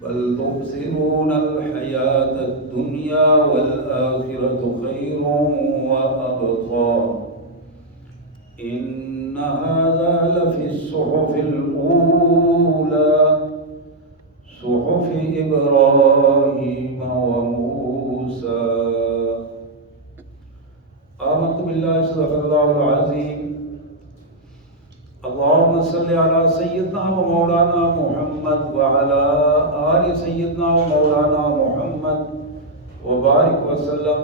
بل تؤثرون الحياة الدنيا والآخرة خير وأبقى إن هذا لفي الصحف الأولى صحف إبراهيم وموسى آمنت بالله صدق الله العظيم اللهم صل على سيدنا ومولانا محمد وعلى آل سيدنا ومولانا محمد وبارك وسلم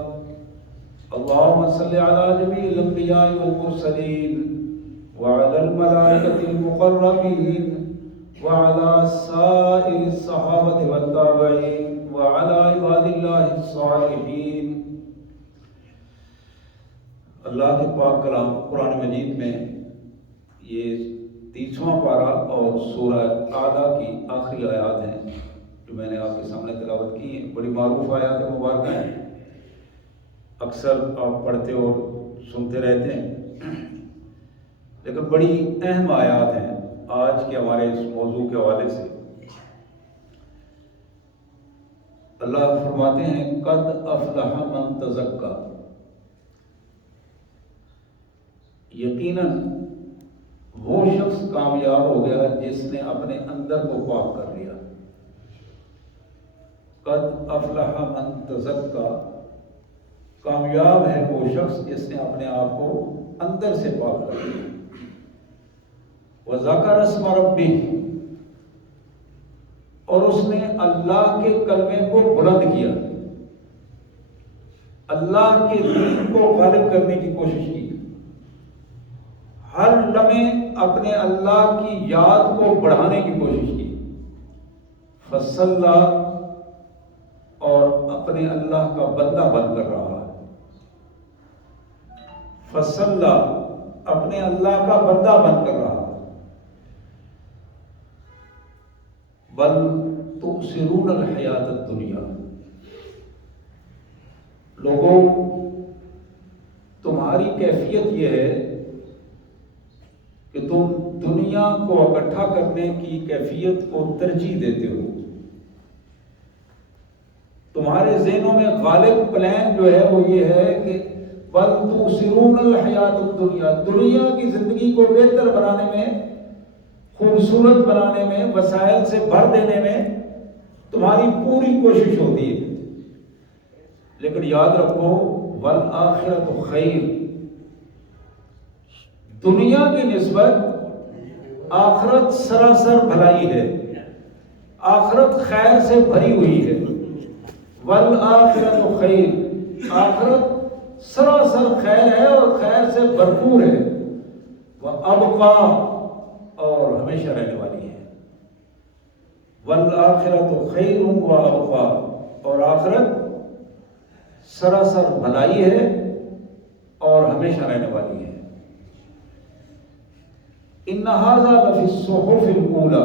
اللهم صل على جميع الأنبياء والمرسلين وعلى الملائكة المقربين وعلى سائر الصحابة والتابعين وعلى عباد الله الصالحين۔ اللہ کے پاک کلام قرآن مجید میں یہ 30واں پارہ اور سورہ اعلیٰ کی آخری آیات ہیں جو میں نے آپ کے سامنے تلاوت کی ہیں۔ بڑی معروف آیات مبارکہ ہیں، اکثر آپ پڑھتے اور سنتے رہتے ہیں، لیکن بڑی اہم آیات ہیں آج کے ہمارے اس موضوع کے حوالے سے۔ اللہ فرماتے ہیں قد افلح من تزکا، یقیناً وہ شخص کامیاب ہو گیا جس نے اپنے اندر کو پاک کر لیا۔ قد افلح من تزکا، کامیاب ہے وہ شخص جس نے اپنے آپ کو اندر سے پاک کر لیا۔ وذکر اسم ربہ، اور اس نے اللہ کے کلمے کو بلند کیا، اللہ کے دین کو غالب کرنے کی کوشش کی، ہر لمحے اپنے اللہ کی یاد کو بڑھانے کی کوشش کی۔ فصلہ، اور اپنے اللہ کا بندہ بن کر رہا ہے۔ فصلہ، اپنے اللہ کا بندہ بن کر رہا ہے۔ بل تؤثرون الحیات الدنیا، لوگوں تمہاری کیفیت یہ ہے کہ تم دنیا کو اکٹھا کرنے کی کیفیت کو ترجیح دیتے ہو۔ تمہارے ذہنوں میں غالب پلان جو ہے وہ یہ ہے کہ بل تؤثرون الحیات الدنیا، دنیا کی زندگی کو بہتر بنانے میں، خوبصورت بنانے میں، وسائل سے بھر دینے میں تمہاری پوری کوشش ہوتی ہے، لیکن یاد رکھو والآخرۃ خیر، دنیا کی نسبت آخرت سراسر بھلائی ہے، آخرت خیر سے بھری ہوئی ہے۔ والآخرۃ خیر، آخرت سراسر خیر ہے اور خیر سے بھرپور ہے۔ وابقیٰ، اور ہمیشہ رہنے والی ہے۔ والآخرۃ خیر وابقیٰ، اور آخرت سراسر بھلائی ہے اور ہمیشہ رہنے والی ہے۔ ان ھذا لفی الصحف الاولی،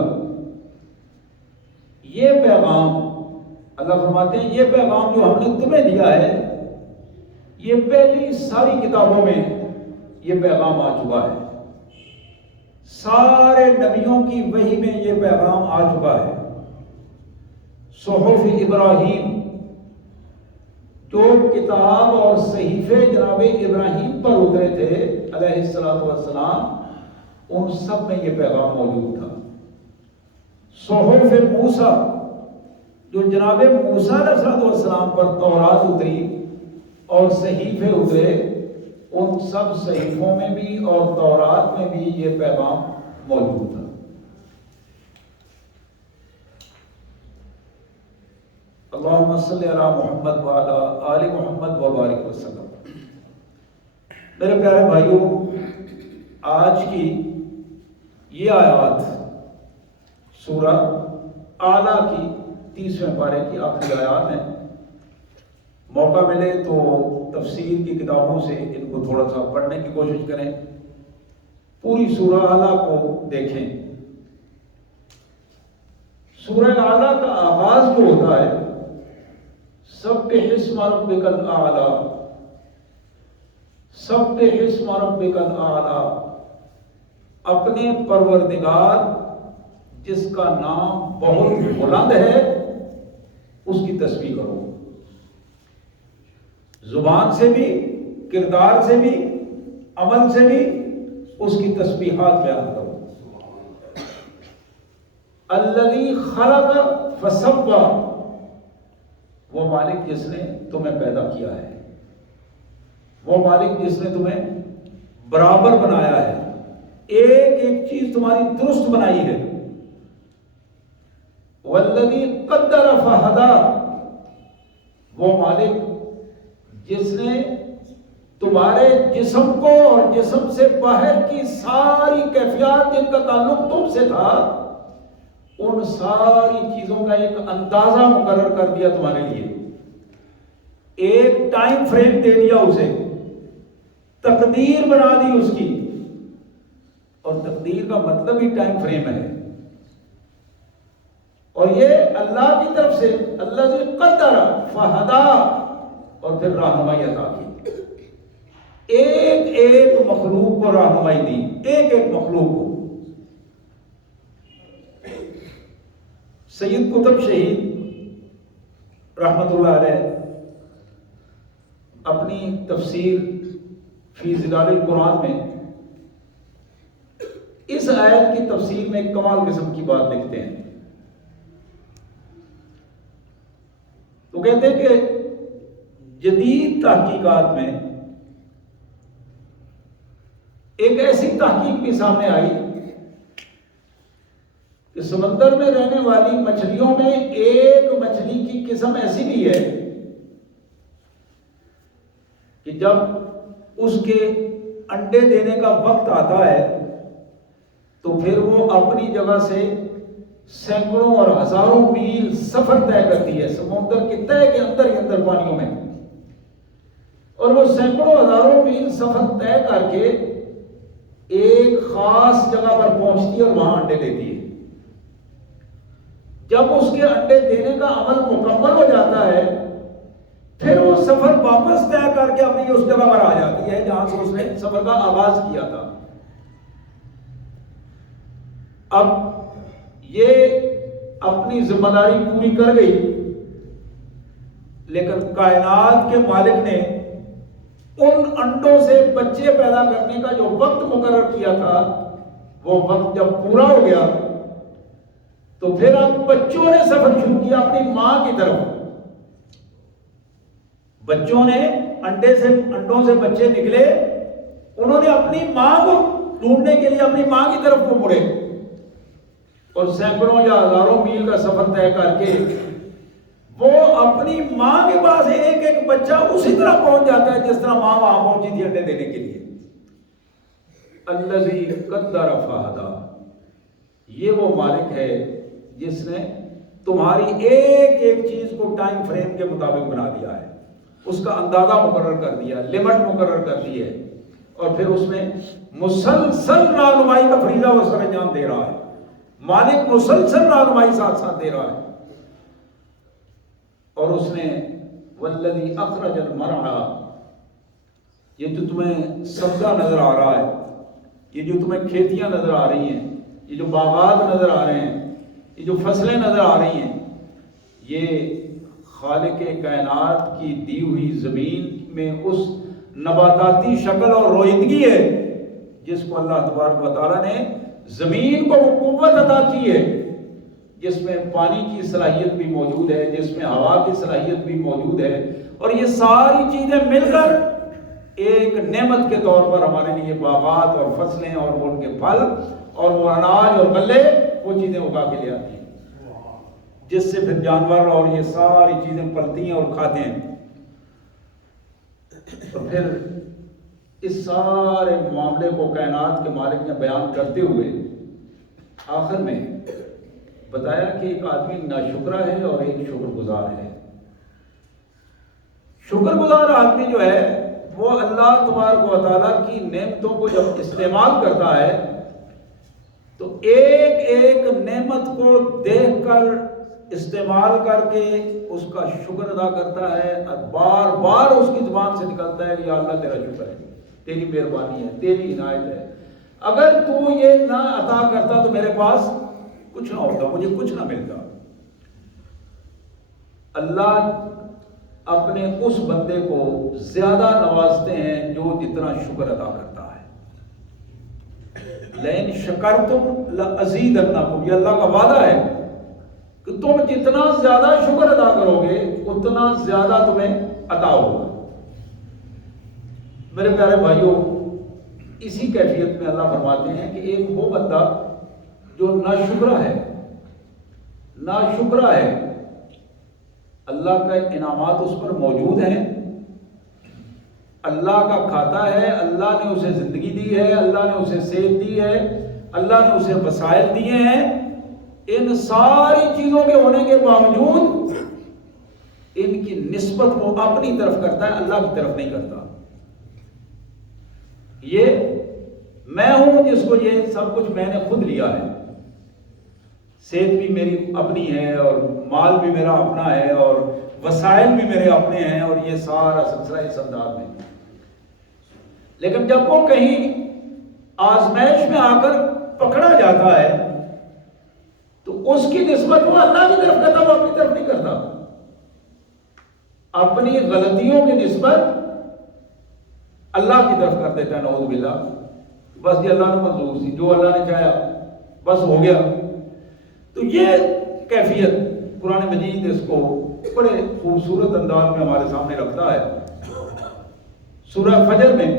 یہ پیغام، اللہ فرماتے ہیں یہ پیغام جو ہم نے تمہیں دیا ہے، یہ پہلی ساری کتابوں میں یہ پیغام آ چکا ہے، سارے نبیوں کی وحی میں یہ پیغام آ چکا ہے۔ صحف ابراہیم، جو کتاب اور صحیفے جناب ابراہیم پر اترے تھے علیہ السلام، ان سب میں یہ پیغام موجود تھا۔ صحف موسیٰ، جو جناب موسیٰ علیہ السلام پر تورات اتری اور صحیفے اترے، ان سب صحیفوں میں بھی اور تورات میں بھی یہ پیغام موجود تھا۔ اللہم صلی علی محمد وعلی آل محمد وبارک وسلم۔ میرے پیارے بھائیوں، آج کی یہ آیات سورہ اعلیٰ کی 30ویں پارے کی آخری آیات ہیں۔ موقع ملے تو تفسیر کی کتابوں سے ان کو تھوڑا سا پڑھنے کی کوشش کریں، پوری سورہ اعلیٰ کو دیکھیں۔ سورہ اعلیٰ کا آغاز جو ہوتا ہے سبح اسم ربک الاعلیٰ، سبح اسم ربک الاعلیٰ، اپنے پروردگار جس کا نام بہت بلند ہے تسبیح کرو، زبان سے بھی، کردار سے بھی، عمل سے بھی اس کی تسبیحات بیان کرو۔ الذی خلق فسوی، وہ مالک جس نے تمہیں پیدا کیا ہے، وہ مالک جس نے تمہیں برابر بنایا ہے، ایک ایک چیز تمہاری درست بنائی ہے۔ والذی قدر فہدی، وہ مالک جس نے تمہارے جسم کو اور جسم سے باہر کی ساری کیفیات جن کا تعلق تم سے تھا، ان ساری چیزوں کا ایک اندازہ مقرر کر دیا تمہارے لیے، ایک ٹائم فریم دے دیا، اسے تقدیر بنا دی اس کی، اور تقدیر کا مطلب ہی ٹائم فریم ہے، اور یہ اللہ کی طرف سے اللہ سے قدر فہدا، اور پھر رہنمائی عطا کی، ایک ایک مخلوق کو رہنمائی دی، ایک ایک مخلوق کو۔ سید قطب شہید رحمت اللہ علیہ اپنی تفسیر فی ظلال القرآن میں اس آیت کی تفسیر میں ایک کمال قسم کی بات لکھتے ہیں، تو کہتے ہیں کہ جدید تحقیقات میں ایک ایسی تحقیق بھی سامنے آئی کہ سمندر میں رہنے والی مچھلیوں میں ایک مچھلی کی قسم ایسی بھی ہے کہ جب اس کے انڈے دینے کا وقت آتا ہے تو پھر وہ اپنی جگہ سے سینکڑوں اور ہزاروں میل سفر طے کرتی ہے سمندر کے تہہ کے اندر ہی اندر پانیوں میں، اور وہ سینکڑوں ہزاروں میل سفر طے کر کے ایک خاص جگہ پر پہنچتی ہے اور وہاں انڈے دیتی ہے۔ جب اس کے انڈے دینے کا عمل مکمل ہو جاتا ہے پھر وہ سفر واپس طے کر کے اپنی اس جگہ پر آ جاتی ہے جہاں سے اس نے سفر کا آغاز کیا تھا۔ اب یہ اپنی ذمہ داری پوری کر گئی، لیکن کائنات کے مالک نے ان انڈوں سے بچے پیدا کرنے کا جو وقت مقرر کیا تھا وہ وقت جب پورا ہو گیا تو پھر اب بچوں نے سفر شروع کیا اپنی ماں کی طرف۔ بچوں نے انڈوں سے بچے نکلے، انہوں نے اپنی ماں کو ڈھونڈنے کے لیے اپنی ماں کی طرف کو مڑے، اور سینکڑوں یا ہزاروں میل کا سفر طے کر کے وہ اپنی ماں کے پاس ایک ایک بچہ اسی طرح پہنچ جاتا ہے جس طرح ماں وہاں پہنچی تھی انڈے دینے کے لیے۔ الذی قدر فہدی، یہ وہ مالک ہے جس نے تمہاری ایک ایک چیز کو ٹائم فریم کے مطابق بنا دیا ہے، اس کا اندازہ مقرر کر دیا، لمٹ مقرر کر دی ہے، اور پھر اس میں مسلسل رہنمائی کا فریضہ وہ سر انجام دے رہا ہے۔ مالک مسلسل رہنمائی ساتھ ساتھ دے رہا ہے، اور اس نے والذی اخرج المرعى، یہ جو تمہیں سبزہ نظر آ رہا ہے، یہ جو تمہیں کھیتیاں نظر آ رہی ہیں، یہ جو باغات نظر آ رہے ہیں، یہ جو فصلیں نظر آ رہی ہیں، یہ خالق کائنات کی دی ہوئی زمین میں اس نباتاتی شکل اور روئندگی ہے جس کو اللہ تبارک و تعالیٰ نے زمین کو وہ قوت عطا کی ہے جس میں پانی کی صلاحیت بھی موجود ہے، جس میں ہوا کی صلاحیت بھی موجود ہے، اور یہ ساری چیزیں مل کر ایک نعمت کے طور پر ہمارے لیے باغات اور فصلیں اور ان کے پھل اور وہ اناج اور غلے وہ چیزیں اگا کے لے آتی ہیں جس سے پھر جانور اور یہ ساری چیزیں پلتی ہیں اور کھاتے ہیں۔ تو پھر اس سارے معاملے کو کائنات کے مالک نے بیان کرتے ہوئے آخر میں بتایا کہ ایک آدمی ناشکرا ہے اور ایک شکر گزار ہے۔ شکر گزار آدمی جو ہے وہ اللہ تبارک و تعالیٰ کی نعمتوں کو جب استعمال کرتا ہے تو ایک ایک نعمت کو دیکھ کر استعمال کر کے اس کا شکر ادا کرتا ہے، اور بار بار اس کی زبان سے نکلتا ہے کہ یا اللہ تیرا شکر ہے، تیری مہربانی ہے، تیری عنایت ہے، اگر تو یہ نہ عطا کرتا تو میرے پاس کچھ نہ ہوتا، مجھے کچھ نہ ملتا۔ اللہ اپنے اس بندے کو زیادہ نوازتے ہیں جو جتنا شکر ادا کرتا ہے. لئن شکرتم لازیدنکم، یہ اللہ کا وعدہ ہے کہ تم جتنا زیادہ شکر ادا کرو گے اتنا زیادہ تمہیں عطا ہوگا. میرے پیارے بھائیوں، اسی کیفیت میں اللہ فرماتے ہیں کہ ایک وہ بندہ جو ناشکرا ہے، اللہ کا انعامات اس پر موجود ہیں، اللہ کا کھاتا ہے، اللہ نے اسے زندگی دی ہے، اللہ نے اسے صحت دی ہے، اللہ نے اسے وسائل دیے ہیں، ان ساری چیزوں کے ہونے کے باوجود ان کی نسبت وہ اپنی طرف کرتا ہے، اللہ کی طرف نہیں کرتا. یہ میں ہوں جس کو یہ سب کچھ میں نے خود لیا ہے، صحت بھی میری اپنی ہے اور مال بھی میرا اپنا ہے اور وسائل بھی میرے اپنے ہیں اور یہ سارا سلسلہ اس انداز میں. لیکن جب وہ کہیں آزمائش میں آ کر پکڑا جاتا ہے تو اس کی نسبت وہ اللہ کی طرف کرتا، وہ اپنی طرف نہیں کرتا. اپنی غلطیوں کی نسبت اللہ کی طرف کر دیتا ہے، نعوذ باللہ. بس یہ اللہ نے منظور سی، جو اللہ نے چاہا بس ہو گیا. تو یہ کیفیت قرآن مجید اس کو بڑے خوبصورت انداز میں ہمارے سامنے رکھتا ہے. سورہ فجر میں،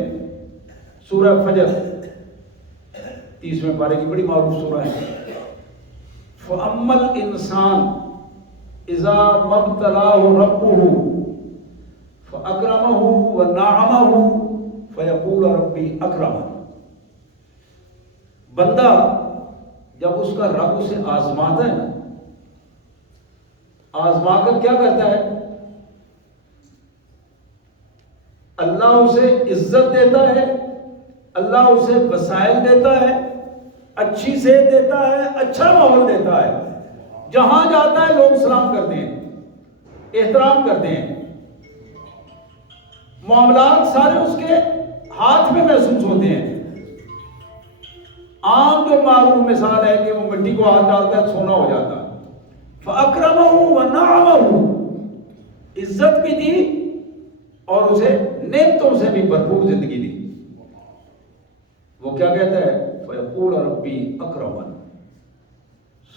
سورہ فجر 30ویں پارے کی بڑی معروف سورہ ہے. فَأَمَّا الْإِنسَانُ إِذَا مَا ابْتَلَاهُ رَبُّهُ فَأَكْرَمَهُ وَنَعَمَهُ فَيَقُولُ رَبِّي أَكْرَمَنِ. بندہ جب اس کا رب اسے آزماتا ہے، آزما کر کیا کرتا ہے؟ اللہ اسے عزت دیتا ہے، اللہ اسے وسائل دیتا ہے، اچھی صحت دیتا ہے، اچھا ماحول دیتا ہے. جہاں جاتا ہے لوگ سلام کرتے ہیں، احترام کرتے ہیں، معاملات سارے اس کے ہاتھ میں محسوس ہوتے ہیں. عام جو معروف مثال ہے کہ وہ مٹی کو ہاتھ ڈالتا ہے سونا ہو جاتا. فَأَكْرَمَهُ وَنَعَمَهُ، عزت بھی دی اور اسے نعمتوں سے بھی بھرپور زندگی دی. وہ کیا کہتا ہے؟ فَيَقُولُ رَبِّي أَكْرَمَنِ.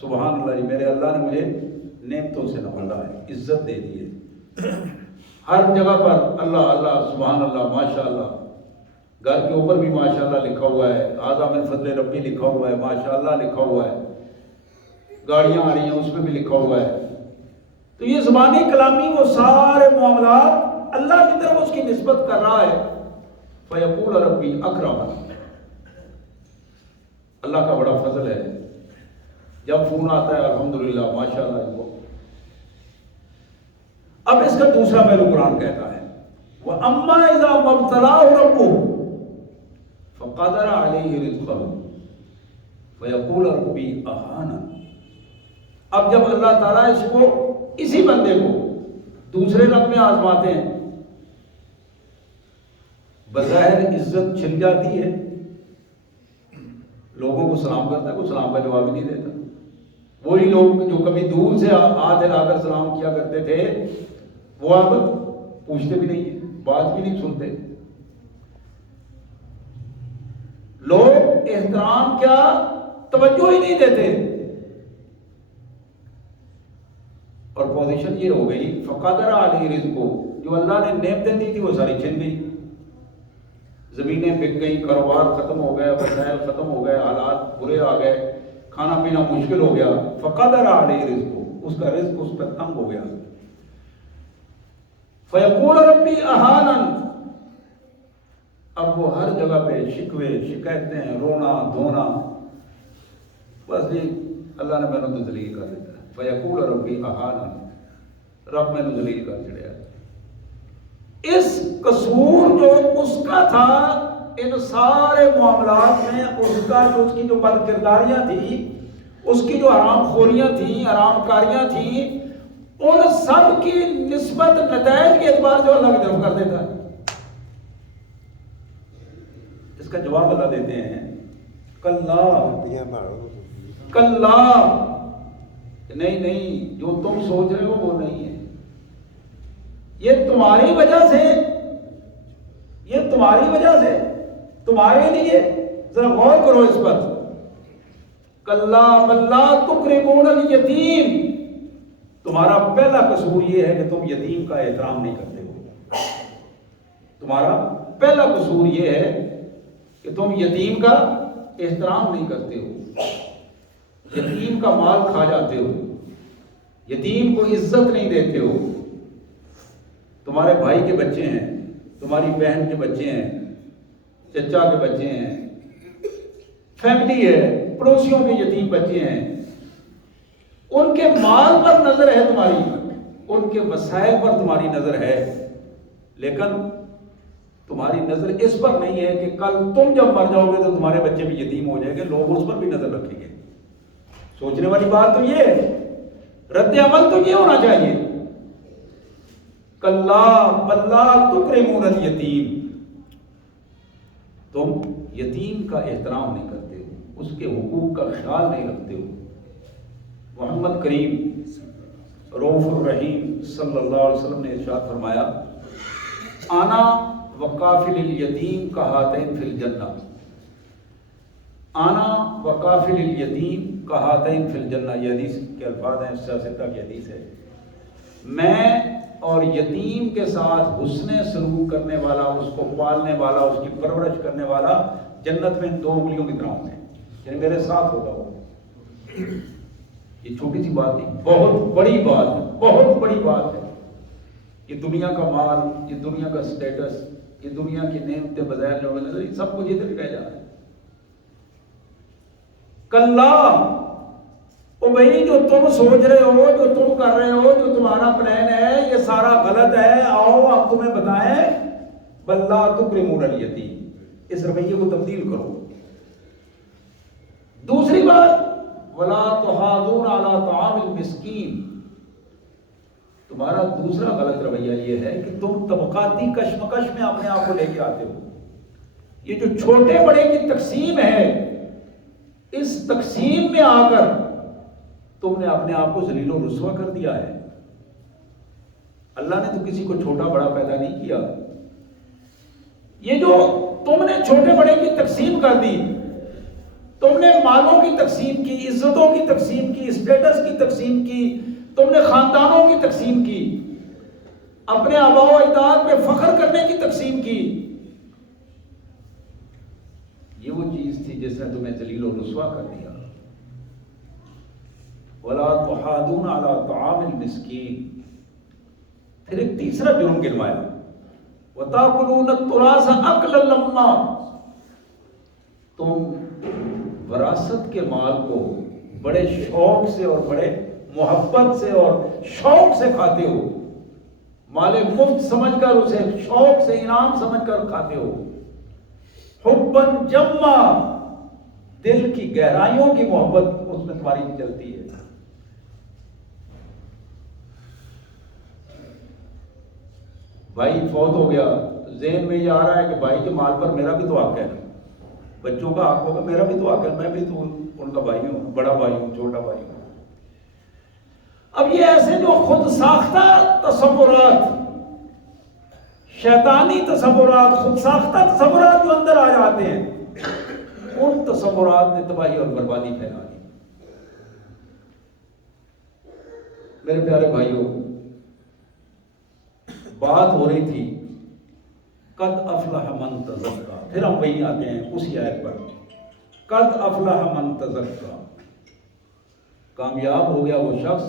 سبحان اللہ، میرے اللہ نے مجھے نعمتوں سے نوازا ہے، عزت دے دی ہے. ہر جگہ پر اللہ اللہ، سبحان اللہ، ماشاء اللہ. گھر کے اوپر بھی ماشاءاللہ لکھا ہوا ہے، ھذا من فضل ربی لکھا ہوا ہے، ماشاءاللہ لکھا ہوا ہے. گاڑیاں آ رہی ہیں اس میں بھی لکھا ہوا ہے. تو یہ زبانی کلامی وہ سارے معاملات اللہ کی طرف اس کی نسبت کر رہا ہے. فَيَقُولُ رَبِّي أَكْرَمَنِ. اللہ کا بڑا فضل ہے، جب فون آتا ہے الحمدللہ ماشاءاللہ. اب اس کا دوسرا پہلو قرآن کہتا ہے وَأَمَّا إِذَا مَا ابْتَلَاهُ رَبُّهُ فَقَدَرَ عَلَيْهِ رِزْقَهُ فَيَقُولُ رَبِّي أَهَانَنِ. اب جب اللہ تعالیٰ اس کو، اسی بندے کو دوسرے رنگ میں آزماتے ہیں، بظاہر عزت چھن جاتی ہے، لوگوں کو سلام کرتا ہے، کوئی سلام کا جواب ہی نہیں دیتا. وہی لوگ جو کبھی دور سے ہاتھ ہلا کر سلام کیا کرتے تھے وہ اب پوچھتے بھی نہیں ہیں، بات بھی نہیں سنتے. لوگ احترام کیا توجہ ہی نہیں دیتے. اور پوزیشن یہ ہو گئی فقدر علیہ رزقو، جو اللہ نے نعمتیں دی تھی وہ ساری چھن گئی. زمینیں بک گئی، کاروبار ختم ہو گیا، وسائل ختم ہو گئے، حالات برے آ گئے، کھانا پینا مشکل ہو گیا. فقدر علیہ رزقو، اس کا رزق اس پر تنگ ہو گیا. فیقول ربی اہانن. اب وہ ہر جگہ پہ شکوے شکایتیں، رونا دھونا، بس جی اللہ نے میں نے ذلیل کر دیتا ہے. فیقول ربی اہانن، رب میں نے ذلیل کر چڑیا. اس قصور جو اس کا تھا ان سارے معاملات میں، اس کا جو اس کی جو بد کرداریاں تھیں، اس کی جو حرام خوریاں تھیں، حرام کاریاں تھیں، ان سب کی نسبت نتائج کے اعتبار سے اللہ کی طرف کر دیتا ہے. اس کا جواب اللہ دیتے ہیں کلا کلا، نہیں نہیں، جو تم سوچ رہے ہو وہ نہیں ہے. یہ تمہاری وجہ سے، یہ تمہاری وجہ سے، تمہارے لیے، ذرا غور کرو اس پر. کلا بل لا تکرمون الیتیم، تمہارا پہلا قصور یہ ہے کہ تم یتیم کا احترام نہیں کرتے ہو. تمہارا پہلا قصور یہ ہے کہ تم یتیم کا احترام نہیں کرتے ہو، یتیم کا مال کھا جاتے ہو، یتیم کو عزت نہیں دیتے ہو. تمہارے بھائی کے بچے ہیں، تمہاری بہن کے بچے ہیں، چچا کے بچے ہیں، فیملی ہے، پڑوسیوں کے یتیم بچے ہیں، ان کے مال پر نظر ہے تمہاری، ان کے وسائل پر تمہاری نظر ہے، لیکن تمہاری نظر اس پر نہیں ہے کہ کل تم جب مر جاؤ گے تو تمہارے بچے بھی یتیم ہو جائیں گے، لوگ اس پر بھی نظر رکھیں گے. سوچنے والی بات تو یہ ہے، رد عمل تو یہ ہونا چاہیے. کلا بل لا تکرمون الیتیم، تم یتیم کا احترام نہیں کرتے ہو، اس کے حقوق کا خیال نہیں رکھتے ہو. محمد کریم رؤوف الرحیم صلی اللہ علیہ وسلم نے ارشاد فرمایا، آنا وقافل الیتیم کہاتین فی الجنہ، آنا وقافل الیتیم کہاتین فی الجنہ. یہ حدیث کے الفاظ ہیں، سیاستہ کی حدیث ہے. میں اور یتیم کے ساتھ حسن سلوک کرنے والا، اس کو پالنے والا، اس کی پرورش کرنے والا جنت میں دو انگلیوں کی طرح ہوں گے، یعنی میرے ساتھ ہوگا وہ. یہ چھوٹی سی بات نہیں، بہت بڑی بات ہے، بہت بڑی بات ہے. یہ دنیا کا مال، یہ دنیا کا سٹیٹس، یہ دنیا کی نعمتیں بظاہر جو نظر، سب کچھ ادھر رہ جا رہا ہے. کلا، او بھائی جو تم سوچ رہے ہو، جو تم کر رہے ہو، جو تمہارا پلان ہے، یہ سارا غلط ہے. آؤ ہم تمہیں بتائیں، بل لا تکرمون الیتیم، اس رویے کو تبدیل کرو. دوسری بات، ولا تحاضون علی طعام المسکین، تمہارا دوسرا غلط رویہ یہ ہے کہ تم طبقاتی کشمکش میں اپنے آپ کو لے کے آتے ہو. یہ جو چھوٹے بڑے کی تقسیم ہے، اس تقسیم میں آ کر تم نے اپنے آپ کو ذلیل و رسوا کر دیا ہے. اللہ نے تو کسی کو چھوٹا بڑا پیدا نہیں کیا. یہ جو تم نے چھوٹے بڑے کی تقسیم کر دی، تم نے مالوں کی تقسیم کی، عزتوں کی تقسیم کی، اسٹیٹس کی تقسیم کی، تم نے خاندانوں کی تقسیم کی، اپنے آباء و اجداد پہ فخر کرنے کی تقسیم کی. یہ وہ چیز تھی جس نے تمہیں ذلیل و رسوا کر دیا. ولا تحاضون علی طعام المسکین. پھر ایک تیسرا جرم گنوایا، وتاکلون التراث اکلا لما، تم وراثت کے مال کو بڑے شوق سے اور بڑے محبت سے اور شوق سے کھاتے ہو. مال مفت سمجھ کر اسے شوق سے انعام سمجھ کر کھاتے ہو. حباً جما، دل کی گہرائیوں کی محبت اس میں تمہاری چلتی ہے. بھائی فوت ہو گیا، ذہن میں یہ آ رہا ہے کہ بھائی کے مال پر میرا بھی تو حق ہے، بچوں کا حق ہوگا، میرا بھی تو حق ہے، میں بھی تو ان کا بھائی ہوں، بڑا بھائی ہوں، چھوٹا بھائی ہوں. اب یہ ایسے جو خود ساختہ تصورات، شیطانی تصورات، خود ساختہ تصورات جو اندر آ جاتے ہیں، ان تصورات نے تباہی اور بربادی پھیلا دی. میرے پیارے بھائیوں، بات ہو رہی تھی قد افلح من تزکا، پھر ہم وہیں آتے ہیں اسی آیت پر، قد افلح من تزکا، کامیاب ہو گیا وہ شخص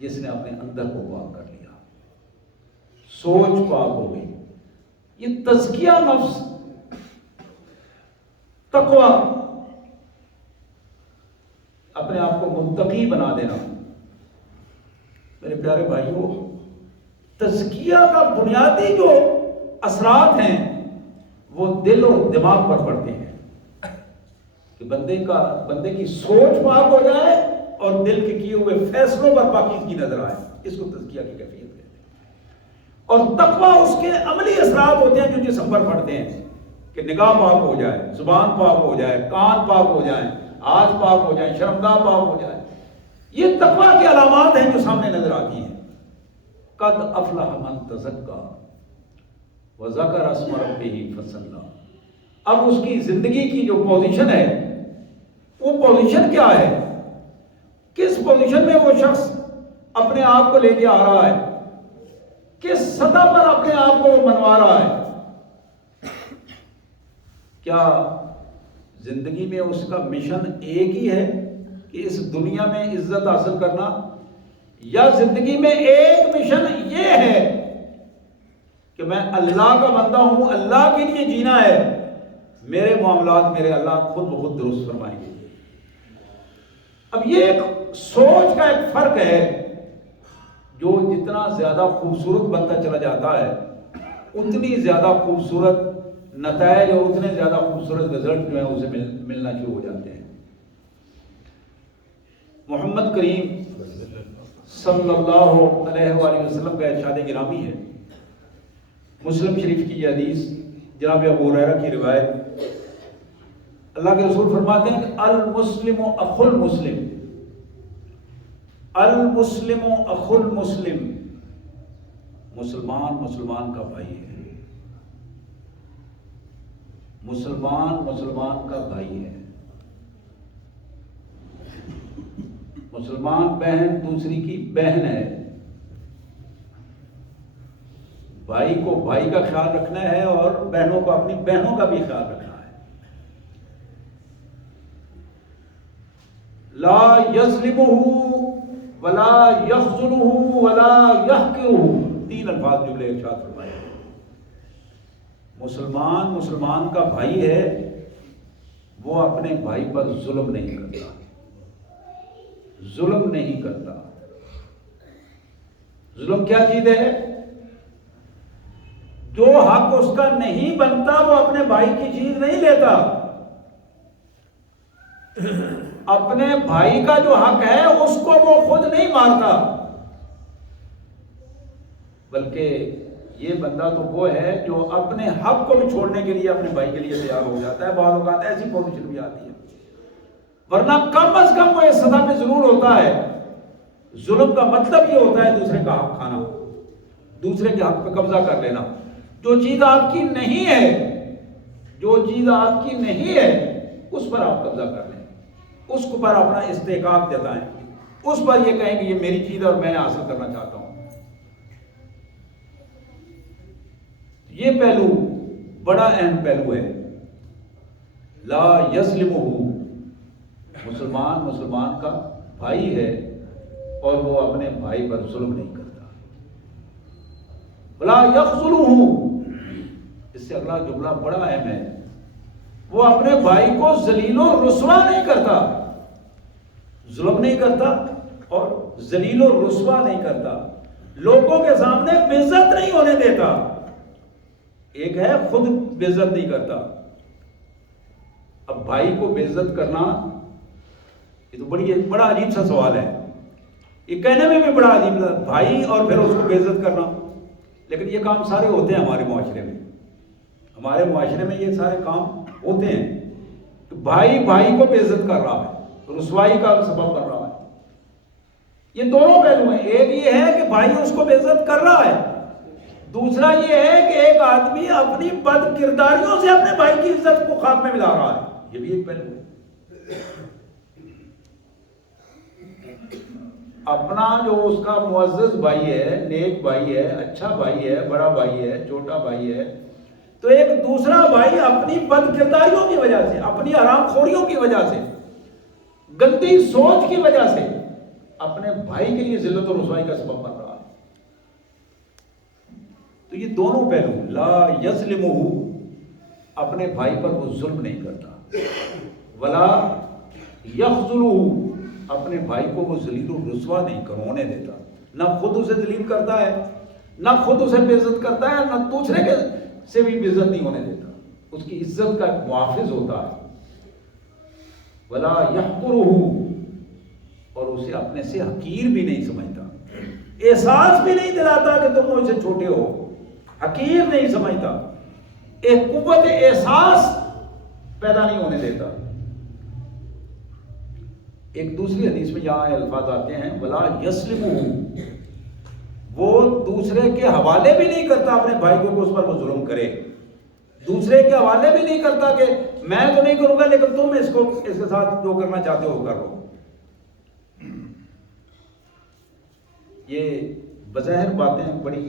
جس نے اپنے اندر کو پاک کر لیا، سوچ پاک ہو گئی. یہ تزکیہ نفس، تقوی، اپنے آپ کو متقی بنا دینا. میرے پیارے بھائیوں، تزکیہ کا بنیادی جو اثرات ہیں وہ دل اور دماغ پر پڑتے ہیں کہ بندے کی سوچ پاک ہو جائے اور دل کے کیے ہوئے فیصلوں پر پاکیزگی نظر آئے. اس کو تزکیہ کی کیفیت کہتے ہیں. اور تقویٰ اس کے عملی اثرات ہوتے ہیں جو جسم پر پڑتے ہیں کہ نگاہ پاک ہو جائے، زبان پاک ہو جائے، کان پاک ہو جائیں، ہاتھ پاک ہو جائیں، شرمگاہ پاک ہو جائے. یہ تقویٰ کی علامات ہیں جو سامنے نظر آتی ہیں. قد افلح من تزکا وذکر اسم ربہ فصلی. اب اس کی زندگی کی جو پوزیشن ہے وہ پوزیشن کیا ہے؟ کس پوزیشن میں وہ شخص اپنے آپ کو لے کے آ رہا ہے؟ کس سطح پر اپنے آپ کو منوا رہا ہے؟ کیا زندگی میں اس کا مشن ایک ہی ہے کہ اس دنیا میں عزت حاصل کرنا، یا زندگی میں ایک مشن یہ ہے کہ میں اللہ کا بندہ ہوں، اللہ کے لیے جینا ہے، میرے معاملات میرے اللہ خود بخود درست فرمائیں گے؟ اب یہ ایک سوچ کا ایک فرق ہے، جو جتنا زیادہ خوبصورت بنتا چلا جاتا ہے اتنی زیادہ خوبصورت نتائج اور اتنے زیادہ خوبصورت رزلٹ جو ہیں اسے ملنا شروع ہو جاتے ہیں. محمد کریم صلی اللہ علیہ وآلہ وسلم کا ارشاد گرامی ہے، مسلم شریف کی یہ حدیث جناب ابو ہریرہ کی روایت. اللہ کے رسول فرماتے ہیں کہ المسلم اخو المسلم، المسلم اخو المسلم، مسلمان مسلمان کا بھائی ہے، مسلمان مسلمان کا بھائی ہے. مسلمان بہن دوسری کی بہن ہے. بھائی کو بھائی کا خیال رکھنا ہے اور بہنوں کو اپنی بہنوں کا بھی خیال رکھنا ہے. لا یظلمہ ولا یخذلہ ولا یحقرہ، تین الفاظ جملے ارشاد فرمائے. مسلمان مسلمان کا بھائی ہے، وہ اپنے بھائی پر ظلم نہیں کرتا، ظلم نہیں کرتا. ظلم کیا چیز ہے؟ جو حق اس کا نہیں بنتا وہ اپنے بھائی کی چیز نہیں لیتا. اپنے بھائی کا جو حق ہے اس کو وہ خود نہیں مارتا، بلکہ یہ بندہ تو وہ ہے جو اپنے حق کو بھی چھوڑنے کے لیے اپنے بھائی کے لیے تیار ہو جاتا ہے. بعض اوقات ایسی پوزیشن بھی آتی ہے، ورنہ کم از کم وہ اس سطح پہ ضرور ہوتا ہے. ظلم کا مطلب یہ ہوتا ہے دوسرے کا حق کھانا، دوسرے کے حق پہ قبضہ کر لینا. جو چیز آپ کی نہیں ہے، جو چیز آپ کی نہیں ہے اس پر آپ قبضہ کر لیں، اس پر اپنا استحقاق جتائیں، اس پر یہ کہیں کہ یہ میری چیز ہے اور میں حاصل کرنا چاہتا ہوں. یہ پہلو بڑا اہم پہلو ہے. لا یظلمہ، مسلمان مسلمان کا بھائی ہے اور وہ اپنے بھائی پر ظلم نہیں کرتا. ولا یخذلہ، اس سے اگلا جملہ بڑا اہم ہے، وہ اپنے بھائی کو ذلیل و رسوا نہیں کرتا، ظلم نہیں کرتا اور ذلیل و رسوا نہیں کرتا، لوگوں کے سامنے بے عزت نہیں ہونے دیتا. ایک ہے خود بے عزت نہیں کرتا. اب بھائی کو بے عزت کرنا یہ تو بڑا عجیب سا سوال ہے. یہ کہنے میں بھی بڑا عجیب ہے، بھائی اور پھر اس کو بے عزت کرنا. لیکن یہ کام سارے ہوتے ہیں ہمارے معاشرے میں، ہمارے معاشرے میں یہ سارے کام ہوتے ہیں کہ بھائی بھائی کو بے عزت کر رہا ہے، رسوائی کا سبب بن رہا ہے. یہ دونوں پہلو ہیں. ایک یہ ہے کہ بھائی اس کو بے عزت کر رہا ہے، دوسرا یہ ہے کہ ایک آدمی اپنی بد کرداریوں سے اپنے بھائی کی عزت کو خاک میں ملا رہا ہے. یہ بھی ایک پہلو ہے. اپنا جو اس کا معزز بھائی ہے، نیک بھائی ہے، اچھا بھائی ہے، بڑا بھائی ہے، چھوٹا بھائی ہے، تو ایک دوسرا بھائی اپنی بد کرداریوں کی وجہ سے، اپنی حرام خوریوں کی وجہ سے، گندی سوچ کی وجہ سے اپنے بھائی کے لیے ذلت و رسوائی کا سبب بن رہا ہے. تو یہ دونوں پہلو، لا یظلمہ، اپنے بھائی پر وہ ظلم نہیں کرتا، ولا یخذلہ، اپنے بھائی کو وہ ذلیل و رسوا نہیں ہونے دیتا. نہ خود اسے ذلیل کرتا ہے، نہ خود اسے بے عزت کرتا ہے، نہ دوسرے کے سے بھی بے عزت نہیں ہونے دیتا. اس کی عزت کا محافظ ہوتا ہے. ولا یحقرہ، اور اسے اپنے سے حقیر بھی نہیں سمجھتا، احساس بھی نہیں دلاتا کہ تم مجھ سے چھوٹے ہو، حقیر نہیں سمجھتا، ایک قوت احساس پیدا نہیں ہونے دیتا. ایک دوسری حدیث میں یہاں الفاظ آتے ہیں ولا یسلمہ، وہ دوسرے کے حوالے بھی نہیں کرتا اپنے بھائی کو کہ اس پر وہ ظلم کرے، دوسرے کے حوالے بھی نہیں کرتا کہ میں تو نہیں کروں گا لیکن تم اس کے ساتھ جو کرنا چاہتے ہو کر لو۔ یہ بظاہر باتیں بڑی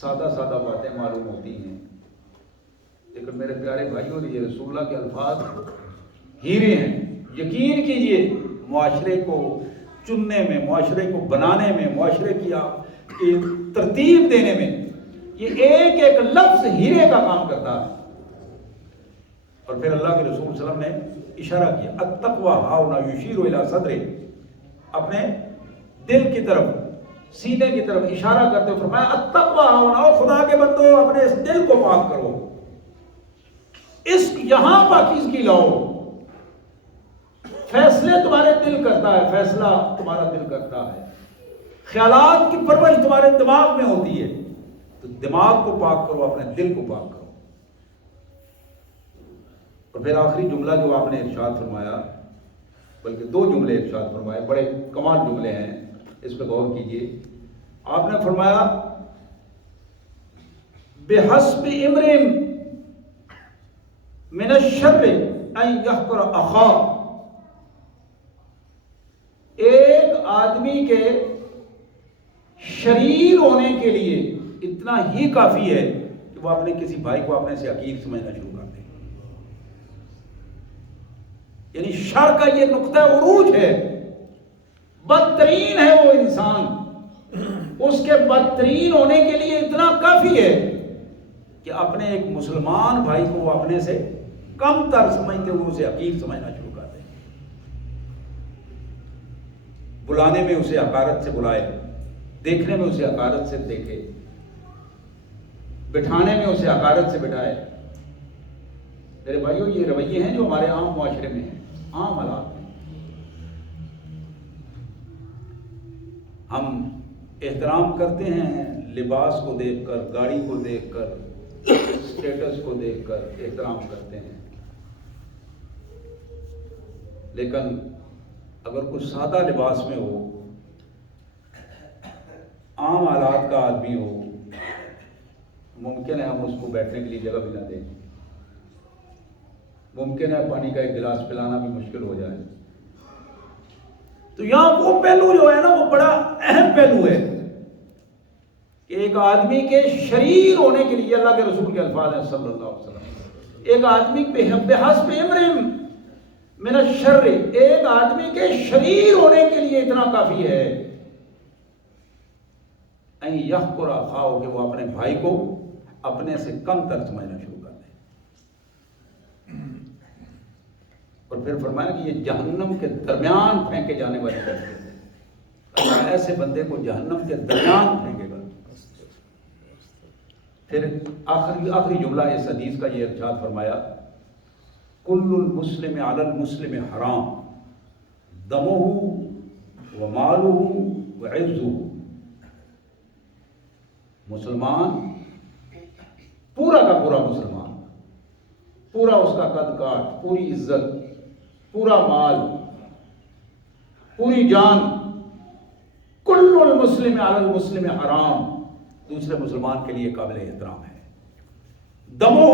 سادہ سادہ باتیں معلوم ہوتی ہیں، لیکن میرے پیارے بھائیوں یہ رسول اللہ کے الفاظ ہیرے ہیں۔ یقین کیجئے معاشرے کو چننے میں، معاشرے کو بنانے میں، معاشرے کی ترتیب دینے میں یہ ایک ایک لفظ ہیرے کا کام کرتا ہے۔ اور پھر اللہ کے رسول صلی اللہ علیہ وسلم نے اشارہ کیا التقوی ہاؤنا یشیر الی صدرہ، اپنے دل کی طرف، سینے کی طرف اشارہ کرتے ہوئے فرمایا التقوی ہاؤنا، او خدا کے بندو اپنے اس دل کو پاک کرو، اس یہاں پاکیزگی لاؤ۔ فیصلے تمہارے دل کرتا ہے، فیصلہ تمہارا دل کرتا ہے، خیالات کی پرورش تمہارے دماغ میں ہوتی ہے، تو دماغ کو پاک کرو، اپنے دل کو پاک کرو۔ اور پھر آخری جملہ جو آپ نے ارشاد فرمایا، بلکہ دو جملے ارشاد فرمائے، بڑے کمال جملے ہیں، اس پہ غور کیجئے۔ آپ نے فرمایا بِحَسْبِ اِمْرٍ مِنَ الشَّرِّ أَن يَحْقِرَ أَخَاهُ، ایک آدمی کے شریر ہونے کے لیے اتنا ہی کافی ہے کہ وہ اپنے کسی بھائی کو اپنے سے حقیر سمجھنا شروع کر دے۔ یعنی شر کا یہ نقطہ عروج ہے، بدترین ہے وہ انسان، اس کے بدترین ہونے کے لیے اتنا کافی ہے کہ اپنے ایک مسلمان بھائی کو وہ اپنے سے کم تر سمجھتے ہوئے اسے حقیر سمجھنا شروع کر دے، بلانے میں اسے حقارت سے بلائے، دیکھنے میں اسے حقارت سے دیکھے، بٹھانے میں اسے حقارت سے بٹھائے۔ میرے بھائیوں یہ رویے ہیں جو ہمارے عام معاشرے میں ہیں، عام حالات میں۔ ہم احترام کرتے ہیں لباس کو دیکھ کر، گاڑی کو دیکھ کر، اسٹیٹس کو دیکھ کر احترام کرتے ہیں، لیکن اگر کچھ سادہ لباس میں ہو، عام حالات کا آدمی ہو، ممکن ہے ہم اس کو بیٹھنے کے لیے جگہ بھی نہ دیں، ممکن ہے پانی کا ایک گلاس پلانا بھی مشکل ہو جائے۔ تو یہاں وہ پہلو جو ہے نا وہ بڑا اہم پہلو ہے کہ ایک آدمی کے شریر ہونے کے لیے، اللہ کے رسول کے الفاظ ہیں صلی اللہ علیہ وسلم، ایک آدمی بِحَسْبِ اِمْرٍ مِنَ الشَّرِّ، ایک آدمی کے شریر ہونے کے لیے اتنا کافی ہے أَن يَحْقِرَ أَخَاهُ، کہ وہ اپنے بھائی کو اپنے سے کم تر سمجھنا شروع کر دے۔ اور پھر فرمایا کہ یہ جہنم کے درمیان پھینکے جانے والے بندے ہیں، اللہ ایسے بندے کو جہنم کے درمیان پھینکے گا۔ پھر آخری جملہ اس حدیث کا یہ ارشاد فرمایا کل المسلم علی المسلم حرام دمہ و مالہ و عزہ، مسلمان پورا کا پورا مسلمان، پورا اس کا قد کاٹ، پوری عزت، پورا مال، پوری جان، کل المسلم علی المسلم حرام، دوسرے مسلمان کے لیے قابل احترام ہے۔ دمہ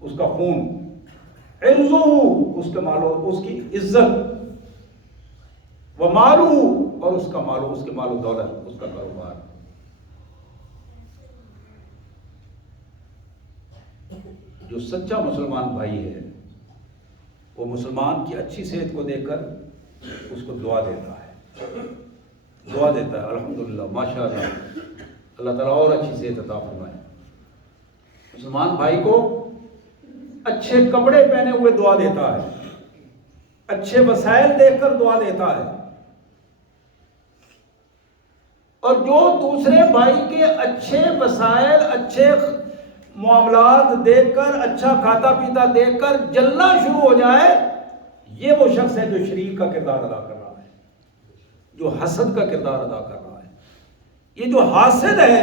اس کا خون، عرضہ اس کے مالو اس کی عزت، و مالو اور اس کا مالو اس کے مال و دولت، اس کا کاروبار۔ جو سچا مسلمان بھائی ہے وہ مسلمان کی اچھی صحت کو دیکھ کر اس کو دعا دیتا ہے، دعا دیتا ہے الحمدللہ ماشاءاللہ، اللہ تعالیٰ اور اچھی صحت عطا فرمائے۔ مسلمان بھائی کو اچھے کپڑے پہنے ہوئے دعا دیتا ہے، اچھے وسائل دیکھ کر دعا دیتا ہے، اور جو دوسرے بھائی کے اچھے وسائل، اچھے معاملات دیکھ کر، اچھا کھاتا پیتا دیکھ کر جلنا شروع ہو جائے، یہ وہ شخص ہے جو شریر کا کردار ادا کر رہا ہے، جو حسد کا کردار ادا کر رہا ہے۔ یہ جو حاسد ہے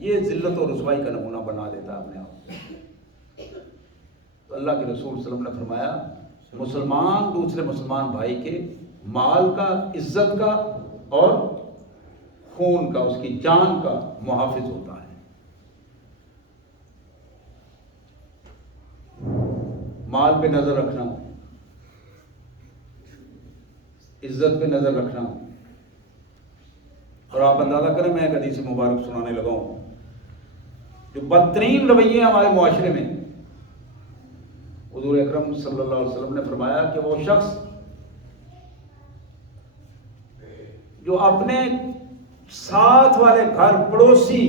یہ ذلت اور رسوائی کا نمونہ بنا دیتا ہے اپنے آپ کو۔ تو اللہ کے رسول صلی اللہ علیہ وسلم نے فرمایا مسلمان دوسرے مسلمان بھائی کے مال کا، عزت کا اور خون کا، اس کی جان کا محافظ ہوتا ہے۔ مال پہ نظر رکھنا، عزت پہ نظر رکھنا۔ اور آپ اندازہ کریں، میں ایک حدیث مبارک سنانے لگا ہوں جو بدترین رویے ہمارے معاشرے میں۔ حضور اکرم صلی اللہ علیہ وسلم نے فرمایا کہ وہ شخص جو اپنے ساتھ والے گھر پڑوسی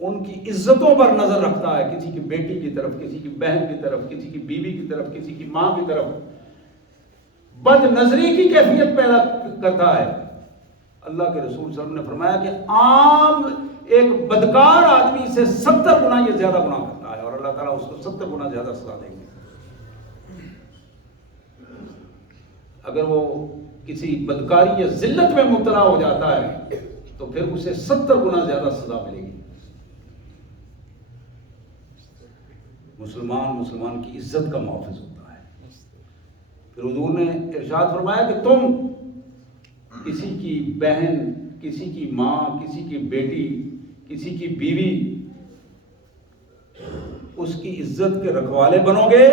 ان کی عزتوں پر نظر رکھتا ہے، کسی کی بیٹی کی طرف، کسی کی بہن کی طرف، کسی کی بیوی کی طرف، کسی کی ماں کی طرف بد نظری کی کیفیت پیدا کرتا ہے، اللہ کے رسول صلی اللہ علیہ وسلم نے فرمایا کہ عام ایک بدکار آدمی سے 70 گنا یہ زیادہ گناہ کرتا ہے، اور اللہ تعالیٰ اس کو 70 گنا زیادہ سزا دیں گے۔ اگر وہ کسی بدکاری یا ذلت میں مبتلا ہو جاتا ہے تو پھر اسے 70 گنا زیادہ سزا ملے گی۔ مسلمان کی عزت کا محافظ ہوتا ہے۔ پھر حضور نے ارشاد فرمایا کہ تم کسی کی بہن، کسی کی ماں، کسی کی بیٹی، کسی کی بیوی، اس کی عزت کے رکھوالے بنو گے،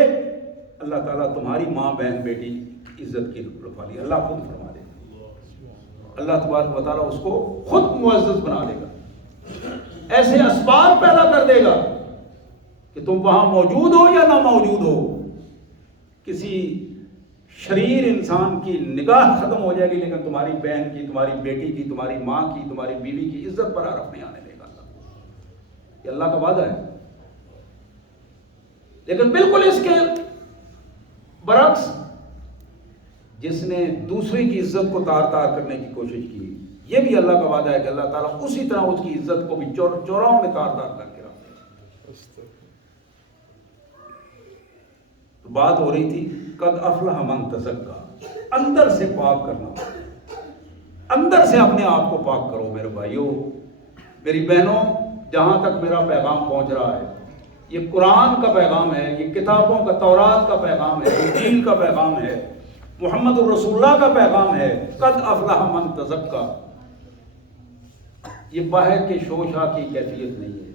اللہ تعالیٰ تمہاری ماں، بہن، بیٹی عزت کی رکھوالی اللہ خود فرما دے گا۔ اللہ تبارک و تعالیٰ اس کو خود معزز بنا دے گا، ایسے اسباب پیدا کر دے گا کہ تم وہاں موجود ہو یا نہ موجود ہو، کسی شریر انسان کی نگاہ ختم ہو جائے گی، لیکن تمہاری بہن کی، تمہاری بیٹی کی، تمہاری ماں کی، تمہاری بیوی کی عزت پر عرف نہیں آنے دے گا اللہ۔ یہ اللہ کا وعدہ ہے۔ لیکن بالکل اس کے برعکس، جس نے دوسری کی عزت کو تار تار کرنے کی کوشش کی، یہ بھی اللہ کا وعدہ ہے کہ اللہ تعالیٰ اسی طرح اس کی عزت کو بھی چوراہوں میں تار تار کر کے رکھ دے گا۔ تو بات ہو رہی تھی قد افلح من تزکا، اندر سے پاک کرنا، اندر سے اپنے آپ کو پاک کرو میرے بھائیوں، میری بہنوں۔ جہاں تک میرا پیغام پہنچ رہا ہے، یہ قرآن کا پیغام ہے، یہ کتابوں کا، تورات کا پیغام ہے، انجیل کا پیغام ہے، محمد الرسول اللہ کا پیغام ہے۔ قد افلح من تزکا، یہ باہر کے شوشا کی کیفیت نہیں ہے،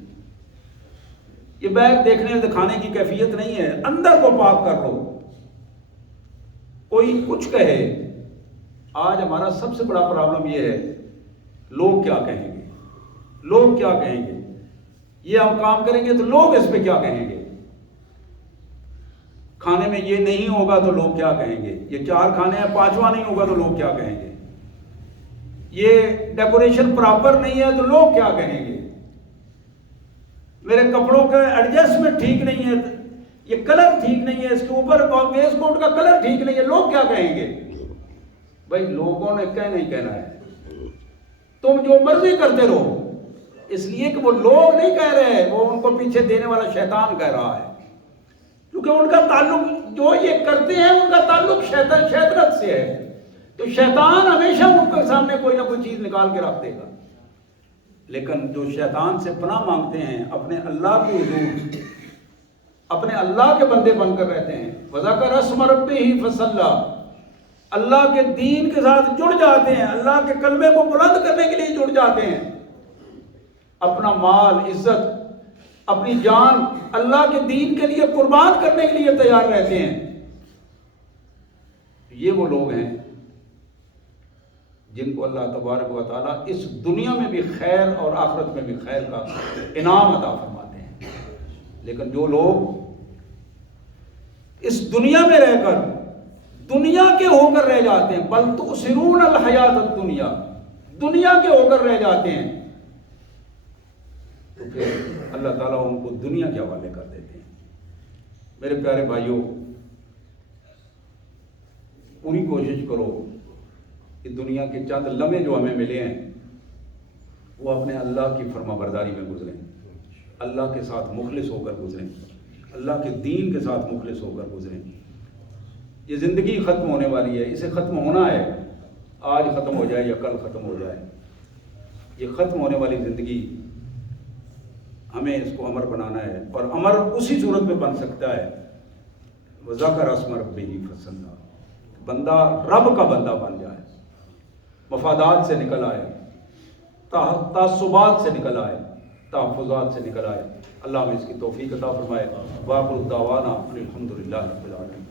یہ باہر دیکھنے دکھانے کی کیفیت نہیں ہے۔ اندر کو پاک کر لو۔ کوئی کچھ کہے، آج ہمارا سب سے بڑا پرابلم یہ ہے، لوگ کیا کہیں گے، لوگ کیا کہیں گے، یہ ہم کام کریں گے تو لوگ اس پہ کیا کہیں گے، کھانے میں یہ نہیں ہوگا تو لوگ کیا کہیں گے، یہ 4 کھانے ہیں 5واں نہیں ہوگا تو لوگ کیا کہیں گے، یہ ڈیکوریشن پراپر نہیں ہے تو لوگ کیا کہیں گے، میرے کپڑوں کا ایڈجسٹمنٹ ٹھیک نہیں ہے، یہ کلر ٹھیک نہیں ہے، اس کے اوپر ویسٹ کوٹ کا کلر ٹھیک نہیں ہے، لوگ کیا کہیں گے۔ بھائی لوگوں نے نہیں کہنا ہے، تم جو مرضی کرتے رہو، اس لیے کہ وہ لوگ نہیں کہہ رہے، وہ ان کو پیچھے دینے والا شیطان کہہ رہا ہے، کیونکہ ان کا تعلق، جو یہ کرتے ہیں ان کا تعلق شیطنت سے ہے، تو شیطان ہمیشہ ان کے سامنے کوئی نہ کوئی چیز نکال کے رکھ دے گا۔ لیکن جو شیطان سے پناہ مانگتے ہیں، اپنے اللہ کے حضور، اپنے اللہ کے بندے بن کر رہتے ہیں، وَذَكَرَ اسْمَ رَبِّهِ فَصَلَّى، اللہ کے دین کے ساتھ جڑ جاتے ہیں، اللہ کے کلمے کو بلند کرنے کے لیے جڑ جاتے ہیں، اپنا مال، عزت، اپنی جان اللہ کے دین کے لیے قربان کرنے کے لیے تیار رہتے ہیں۔ یہ وہ لوگ ہیں جن کو اللہ تبارک و تعالیٰ اس دنیا میں بھی خیر اور آخرت میں بھی خیر کا انعام عطا فرماتے ہیں۔ لیکن جو لوگ اس دنیا میں رہ کر دنیا کے ہو کر رہ جاتے ہیں، بل تؤثرون الحیات الدنیا، دنیا کے ہو کر رہ جاتے ہیں، تو پھر اللہ تعالیٰ ان کو دنیا کے حوالے کر دیتے ہیں۔ میرے پیارے بھائیوں، پوری کوشش کرو کہ دنیا کے چند لمحے جو ہمیں ملے ہیں وہ اپنے اللہ کی فرما برداری میں گزریں، اللہ کے ساتھ مخلص ہو کر گزریں، اللہ کے دین کے ساتھ مخلص ہو کر گزریں۔ یہ زندگی ختم ہونے والی ہے، اسے ختم ہونا ہے، آج ختم ہو جائے یا کل ختم ہو جائے، یہ ختم ہونے والی زندگی ہمیں اس کو امر بنانا ہے، اور امر اسی صورت میں بن سکتا ہے وَذَكَرَ اسْمَ رَبِّهِ فَصَلَّى، بندہ رب کا بندہ بن جائے، مفادات سے نکل آئے، تعصبات سے نکل آئے، تحفظات سے نکل آئے۔ اللہ ہمیں اس کی توفیق عطا فرمائے۔ وآخر دعوانا الحمدللہ رب العالمین۔